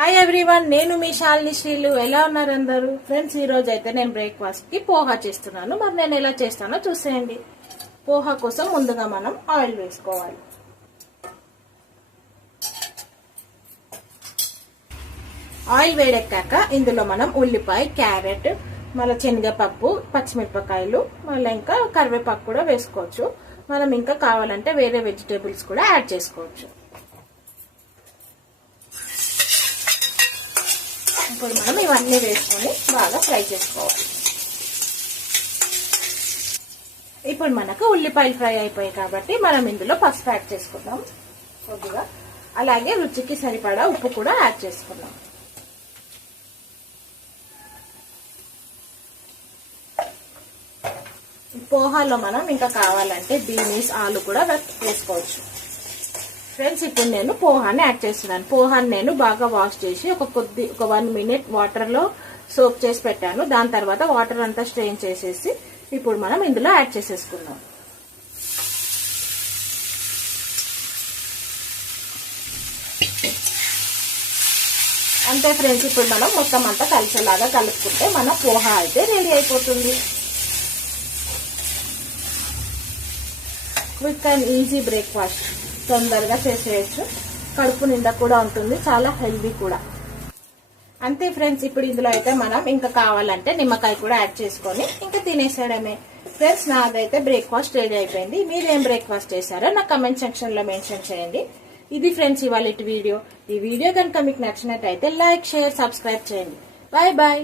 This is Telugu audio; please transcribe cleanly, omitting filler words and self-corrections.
హాయ్ ఎవ్రీవన్, నేను మీ శాలిని శ్రీలు. ఎలా ఉన్నారు అందరూ? ఫ్రెండ్స్, ఈ రోజు అయితే నేను బ్రేక్ఫాస్ట్ కి పోహా చేస్తున్నాను. మరి నేను ఎలా చేస్తానో చూసేయండి. పోహా కోసం ముందుగా మనం ఆయిల్ వేసుకోవాలి. ఆయిల్ వేడెక్కాక ఇందులో మనం ఉల్లిపాయ, క్యారెట్, మళ్ళీ శనగపప్పు, పచ్చిమిరపకాయలు, మళ్ళీ ఇంకా కరివేపాకు కూడా వేసుకోవచ్చు. మనం ఇంకా కావాలంటే వేరే వెజిటేబుల్స్ కూడా యాడ్ చేసుకోవచ్చు. ఇప్పుడు మనం ఇవన్నీ వేసుకొని బాగా ఫ్రై చేసుకోవాలి. ఇప్పుడు మనకు ఉల్లిపాయలు ఫ్రై అయిపోయాయి కాబట్టి మనం ఇందులో పసుపు యాడ్ చేసుకుందాం కొద్దిగా. అలాగే రుచికి సరిపడా ఉప్పు కూడా యాడ్ చేసుకుందాం. పోహాలో మనం ఇంకా కావాలంటే బీనీస్, ఆలు కూడా వేసుకోవచ్చు. ఫ్రెండ్స్, ఇప్పుడు నేను పోహాని యాడ్ చేస్తున్నాను. పోహాని నేను బాగా వాష్ చేసి ఒక 1 మినిట్ వాటర్ లో సోక్ చేసి పెట్టాను. దాని తర్వాత వాటర్ అంతా స్ట్రెయిన్ చేసేసి ఇప్పుడు మనం ఇందులో యాడ్ చేసేసుకుందాం. అంతే ఫ్రెండ్స్, ఇప్పుడు మనం మొత్తం అంతా కలిసేలాగా కలుపుకుంటే మన పోహా అయితే రెడీ అయిపోతుంది. క్విక్ అండ్ ఈజీ బ్రేక్ఫాస్ట్, తొందరగా చేసేయచ్చు. కడుపు నిండా కూడా ఉంటుంది, చాలా హెల్దీ కూడా. అంతే ఫ్రెండ్స్, ఇప్పుడు ఇందులో అయితే మనం ఇంకా కావాలంటే నిమ్మకాయ కూడా యాడ్ చేసుకొని ఇంకా తినేసేయడమే. ఫ్రెండ్స్, నాదైతే బ్రేక్ఫాస్ట్ రెడీ అయిపోయింది. మీరేం బ్రేక్ఫాస్ట్ చేశారో నా కమెంట్ సెక్షన్ లో మెన్షన్ చేయండి. ఇది ఫ్రెండ్స్ ఇవాళ వీడియో. ఈ వీడియో కనుక మీకు నచ్చినట్టయితే లైక్, షేర్, సబ్స్క్రైబ్ చేయండి. Bye bye.